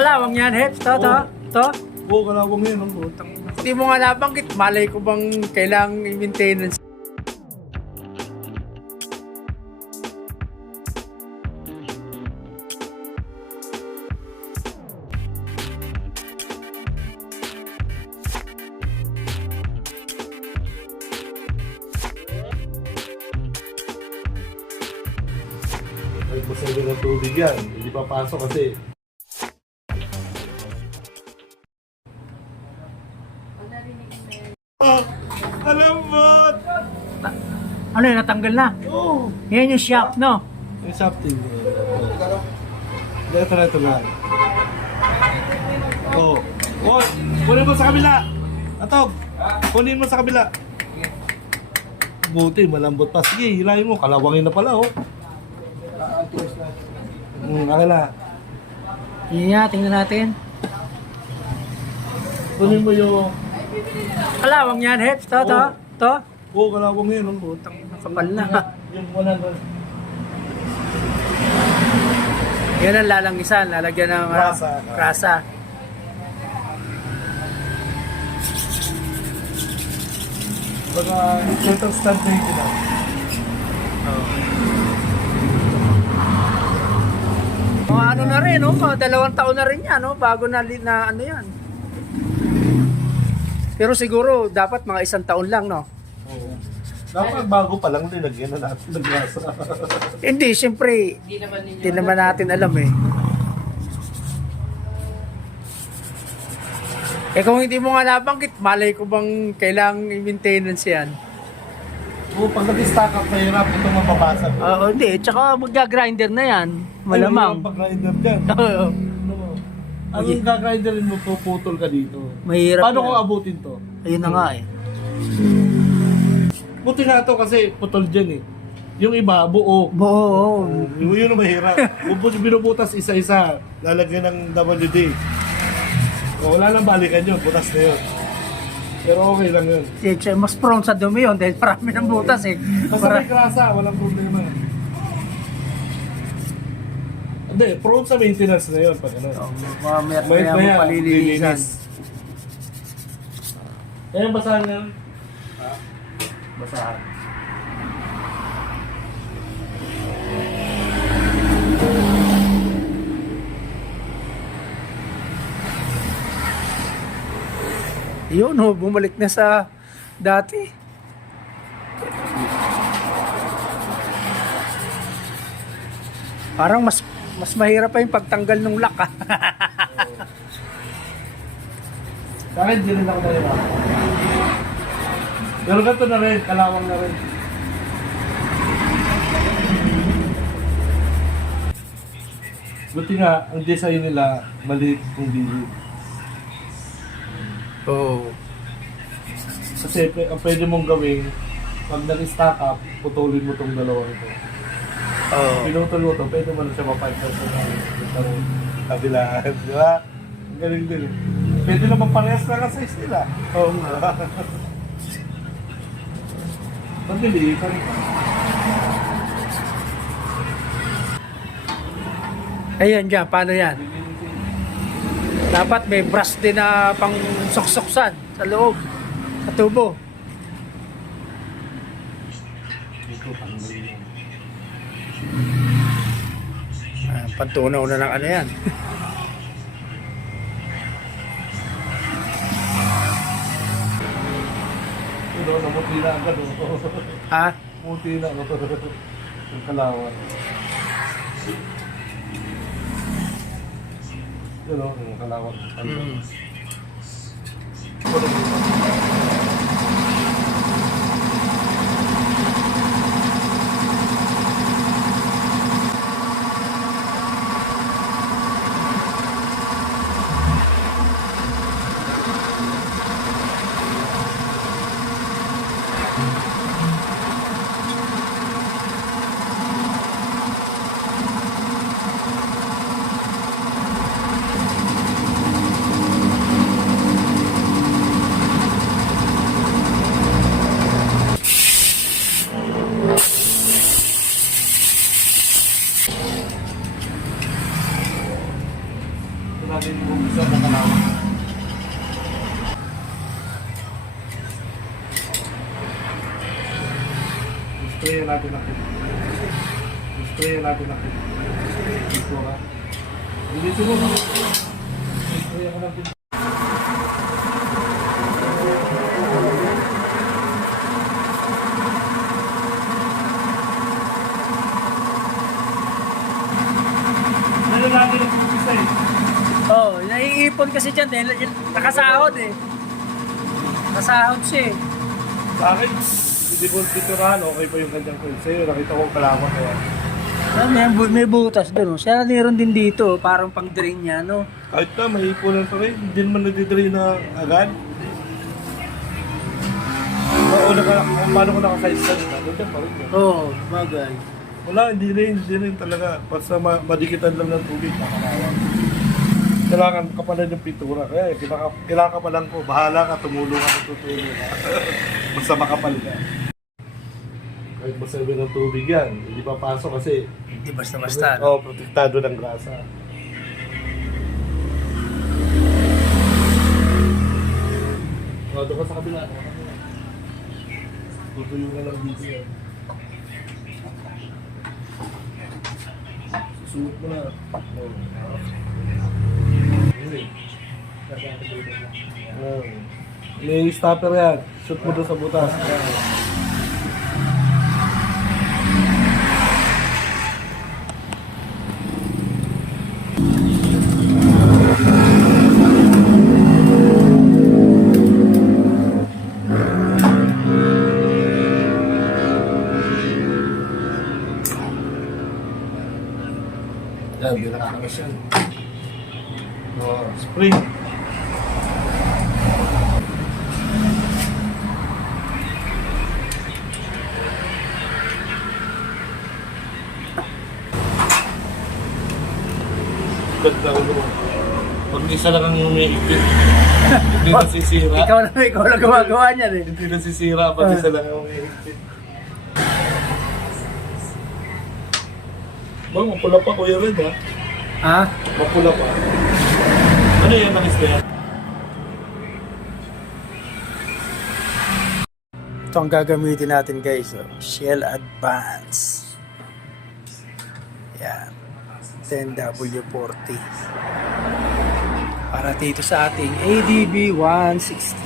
Kalawang yan, Heps. To. Oo, kalawang yan. Ang Putang ina. Hindi mo nga nabanggit. Malay ko bang kailangang i-maintenance? Ay, masaya ng tubig yan. Hindi papasok kasi. Oh, kalambot! Ano yun, natanggal na? Oo. Yan yung shock, no? Yung something. Ito na. Oo. Oh, kunin mo sa kabila. Atog, kunin mo sa kabila. Buti, malambot pa. Sige, hilahin mo. Kalawangin na pala, oh. Okay na. Yun nga, tingnan natin. Kunin mo yung... Kalawang yan, Heps. To. Oo, kalawang yun. Putang ina, kapal na. Yung 100. Yan ang lalangisan. Lalagyan ng krasa. Baka total stand na yun na. Mga ano na rin, no? Mga 2 taon na rin yan, no? Bago na ano yan. Pero siguro, dapat mga 1 taon lang, no? Oo. Dapat bago pa lang linagyan na natin ng grasa. Hindi, siyempre, hindi naman natin alam eh. Eh kung hindi mo nga nabanggit, malay ko bang kailangang i-maintenance yan? Oo, pag nag-stack up, mahirap ito mapapasag. Oo, hindi. Tsaka mag-grinder na yan. Malamang. Ayun, pag-grinder dyan. Oo. Ang gagrinderin mo, puputol ka dito. Mahirap Paano yan. kung abutin to? Ayun na nga eh. Buti nga to kasi putol dyan eh. Yung iba, buo. Oo. Yun ang mahirap. Binubutas isa-isa. Lalagyan ng WD. O, wala nang balikan yun. Butas na yun. Pero okay lang yun. Siyempre, mas prone sa dumi yun dahil marami ng butas eh. Basta may grasa, walang problema. Hindi, prone sa maintenance na yun. Pag ano. Meron May kaya mo palilinisan. Kaya basahan nga. Basahan. Yun oh, bumalik na sa dati. Parang mas mahirap pa yung pagtanggal ng lock ah. Sa akin, di rin ako nahirap. Pero ganito na rin, kalawang na rin. Buti nga, ang design nila, maliit kung bilid. Oo. Kasi ang pwede mong gawin, pag nag-stack up, putulin mo tong dalawang ito. Oo. Pinutol mo to, pwede mo na siya mapagkas sa kabilaan. Di ba? Ang galing din. Pwede naman parehas na ang size nila. Oo nga. Pagdili, Ayan dyan, paano yan? Dapat may brush din na pang soksoksan sa loob, sa tubo. Pantunaw na ng ano yan. Ito, namuti na agad. Ha? Muti na. Yung kalawan. Yun o, yung kalawan. natin umpisa na kalawang. Sprayan natin natin. Sprayan natin natin. Dito ka. Dito mo. Sprayan ka natin. Ano natin ang umpisa eh? Oh, naiipon kasi dyan dahil nakasahod eh. Nakasahod siya eh. Sa akin, hindi ko titirahan, okay pa yung kanyang friend. Sa'yo, nakita ko kalawang kaya. May butas doon. Siya meron din dito, parang pang drain niya, no? Kahit na, may ipunan pa rin. Hindi naman nadidrain na agad. Paano ko nakasize ka rin? Doon pa rin. Oo, oh, bagay. Wala, hindi rin talaga. Basta madikitan lang ng tubig, makalawang. Kailangan kapalan yung pintura. Kaya kailangan kapalan ko. Bahala ka, tumulong ka, tutulong ka. Basta makapal ka. Kahit masabi ng tubig yan, hindi papasok kasi Hindi basta-basta. Oo, protektado ng grasa. Doon ka sa kabila. Tutuyo ka lang dito yan. Susunod mo na. May stopper yan. Shoot mo doon sa butas. Yan, hindi nakakalas yan. Spring. Ganda ko naman. Pag isa lang ang umiikit, hindi nasisira. Ikaw lang gumagawa niyan eh. Hindi nasisira, pag isa lang ang umiikit. Bang, mapula pa Kuya Red ha? Ha? Mapula pa. Ano yan, nakis na yan? Ito ang gagamitin natin guys. Oh. Shell Advance. Yan. 10W40. Para dito sa ating ADB 160.